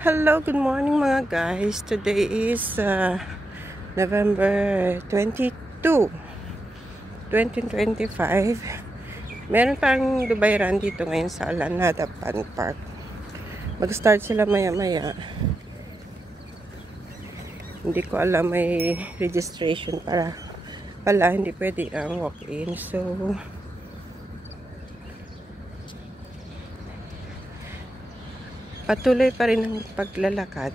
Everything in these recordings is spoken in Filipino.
Hello, good morning mga guys. Today is November 22, 2025. Meron pang Dubai Run dito ngayon sa Alanada Fun Park. Mag-start sila maya-maya. Hindi ko alam, may registration pala hindi pwede ang walk-in. So patuloy pa rin ang paglalakad.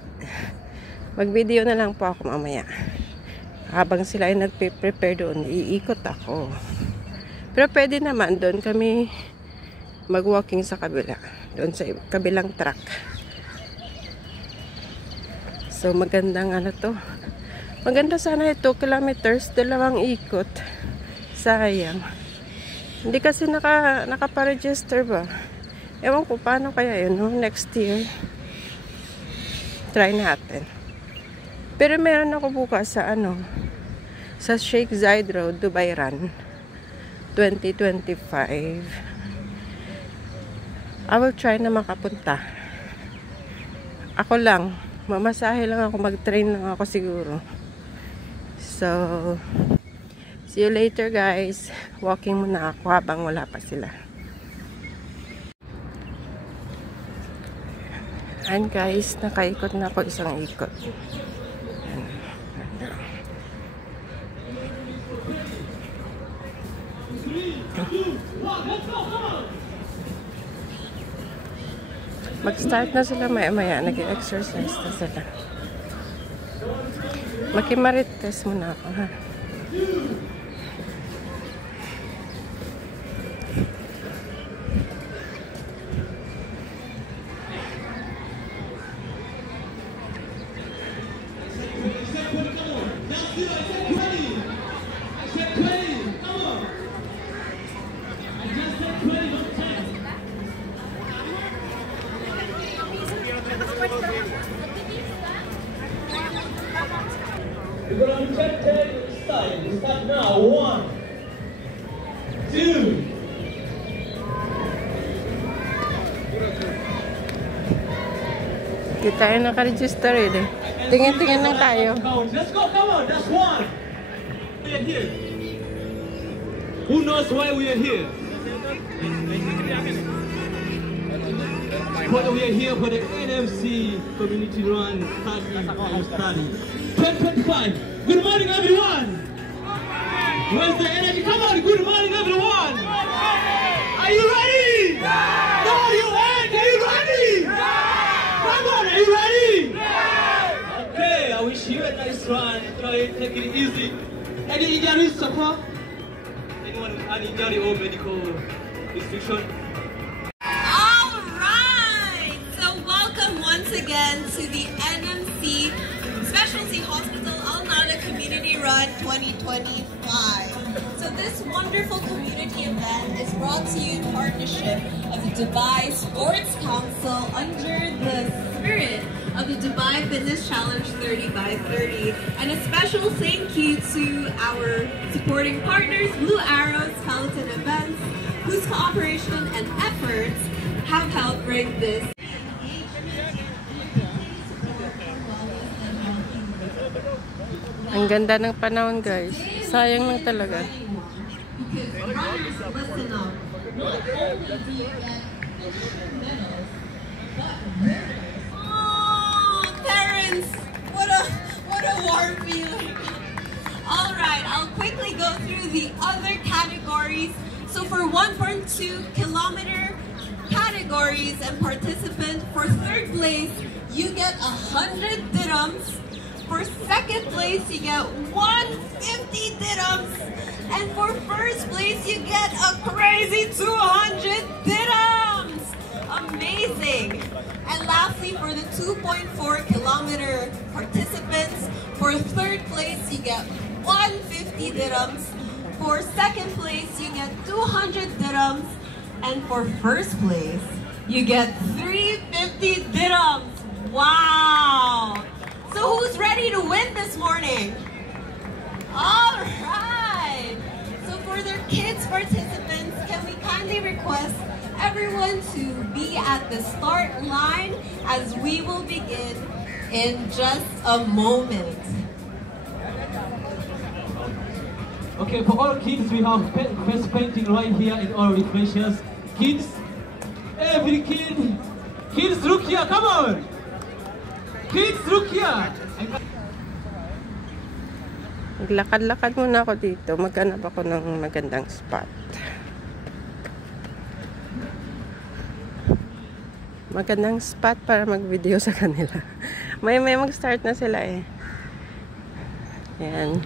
Mag-video na lang po ako mamaya. Habang sila ay nagpe-prepare doon, iikot ako. Pero pwede naman doon kami mag-walking sa kabila. Doon sa kabilang track. So magandang ano to. Maganda sana 2 kilometers, 2 ikot. Sayang. Hindi kasi nakaparegister ba? Ewan ko paano kaya yun, no? Next year. Try natin. Pero meron ako bukas sa sa Sheikh Zayed Road, Dubai Run 2025. I will try na makapunta. Ako lang. Mamasahe lang ako. Mag-train lang ako siguro. So, see you later guys. Walking muna ako habang wala pa sila. And guys, nakaikot na ako isang ikot. Mag-start na sila maya-maya. Nag-exercise na sila. Makimarites muna ako, ha? We're going to check start. We start now. 1, 2. Hindi tayo nakaregister eh. Tingin-tingin lang tayo. Let's go, come on. That's 1. We are here. Who knows why we are here? We are here for the NMC Community Run Study 2025. Good morning, everyone. Where's the energy? Come on, good morning, everyone. Are you ready? No, you ain't. Are you ready? Come on, are you ready? Okay, I wish you a nice run. Try take it easy. Any injuries so far? Anyone with any injury or medical restriction? Again to the NMC Specialty Hospital Al-Nada Community Run 2025. So this wonderful community event is brought to you in partnership of the Dubai Sports Council under the spirit of the Dubai Fitness Challenge 30 by 30. And a special thank you to our supporting partners, Blue Arrow Skeleton Events, whose cooperation and efforts have helped bring this. Ang ganda ng panahon guys. Sayang lang talaga. Oh, Terrence! What a warm feeling. Alright, I'll quickly go through the other categories. So for 1.2 kilometer categories and participant, for third place, you get 100 dirhams. For second place, you get 150 dirhams. And for first place, you get a crazy 200 dirhams. Amazing. And lastly, for the 2.4 kilometer participants, for third place, you get 150 dirhams. For second place, you get 200 dirhams. And for first place, you get 350 dirhams. Wow. So who's ready to win this morning? All right. So for their kids participants, can we kindly request everyone to be at the start line as we will begin in just a moment. Okay, for all kids, we have face painting right here in all refreshers. Kids, every kid, kids look here, come on! Kids look here! Maglakad-lakad muna ako dito. Maghanap ako ng magandang spot. Magandang spot para mag-video sa kanila. May mag-start na sila eh. Yan.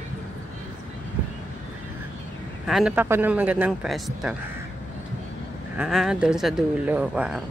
Hanap ako ng magandang pwesto. Doon sa dulo. Wow.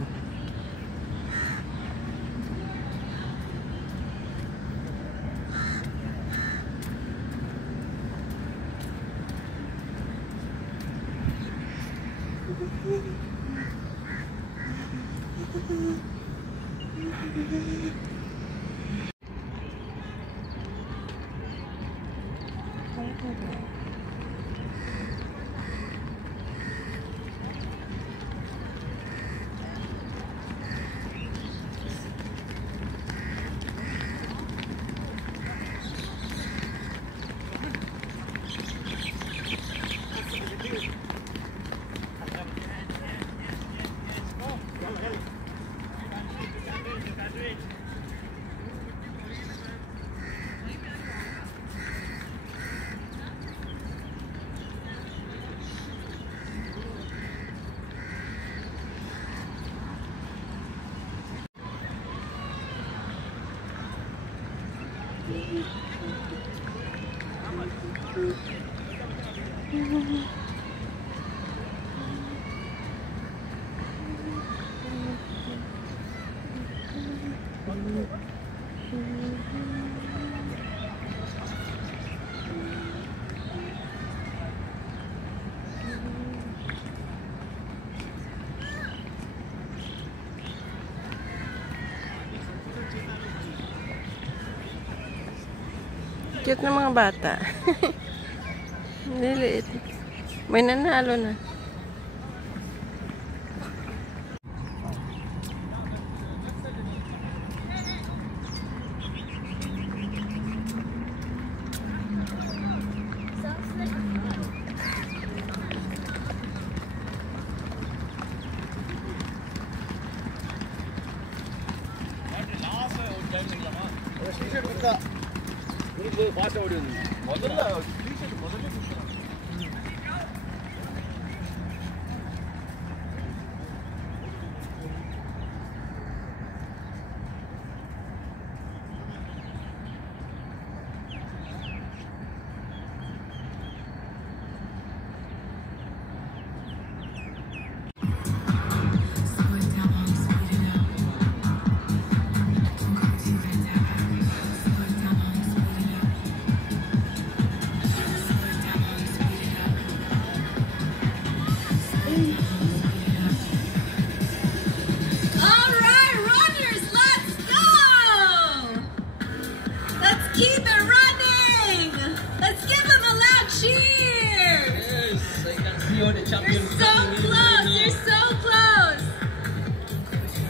Cute na mga bata. Niliit. May nanalo na. 그리고 맞아 오려는 맞아 티셔츠 벗어줬어. Keep it running! Let's give them a loud cheer! Yes, I can see all the champions. You're so close! You're so close!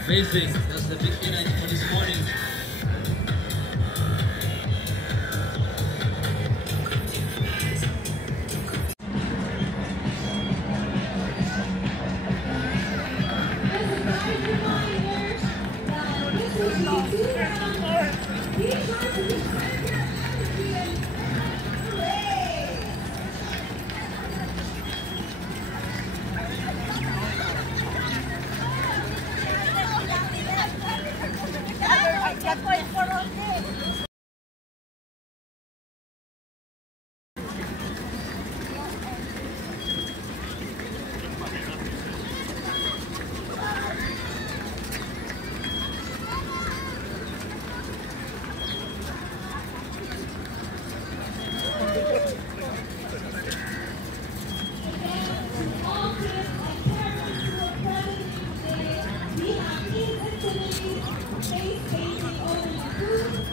Amazing. That's the big energy for this morning. Face painting over the food.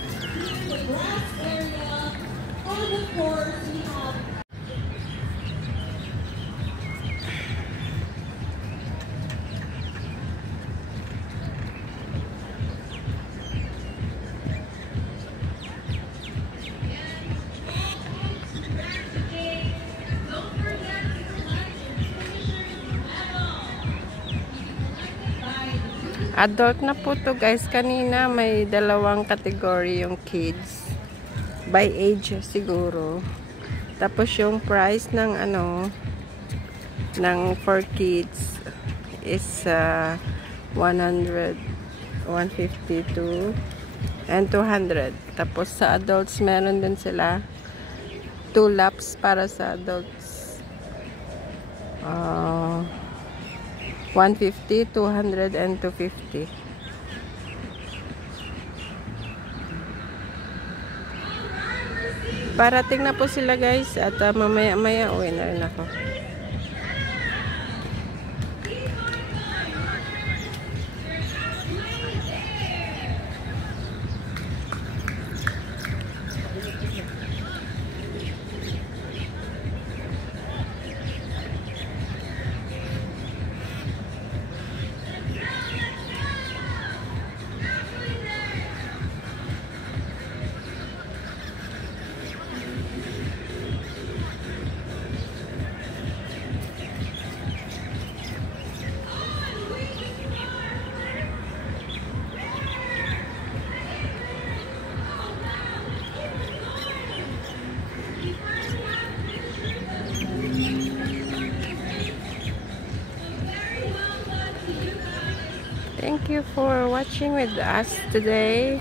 Adult na po to guys. Kanina may dalawang category yung kids. By age siguro. Tapos yung price ng ano, ng for kids is 100, 152 and 200. Tapos sa adults meron din sila 2 laps para sa adults. 150, 200, and 250. Parating na po sila guys at mamaya-maya uwi na rin ako. Thank you for watching with us today.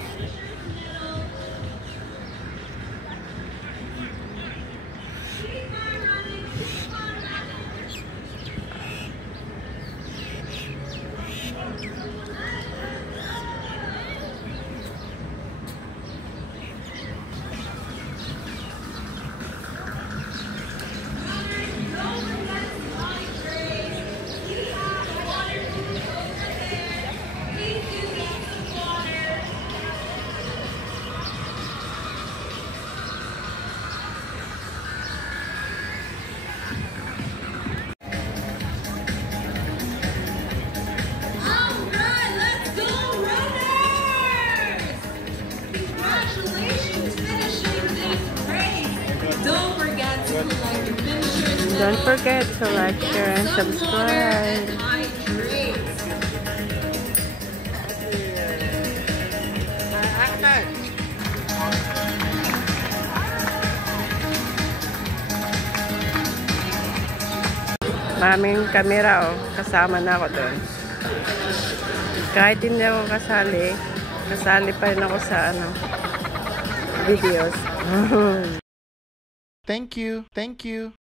Don't forget to like, share, and subscribe. Maming kamera, oh. Kasama na ako doon. Kahit hindi ako kasali pa rin ako sa videos. Thank you.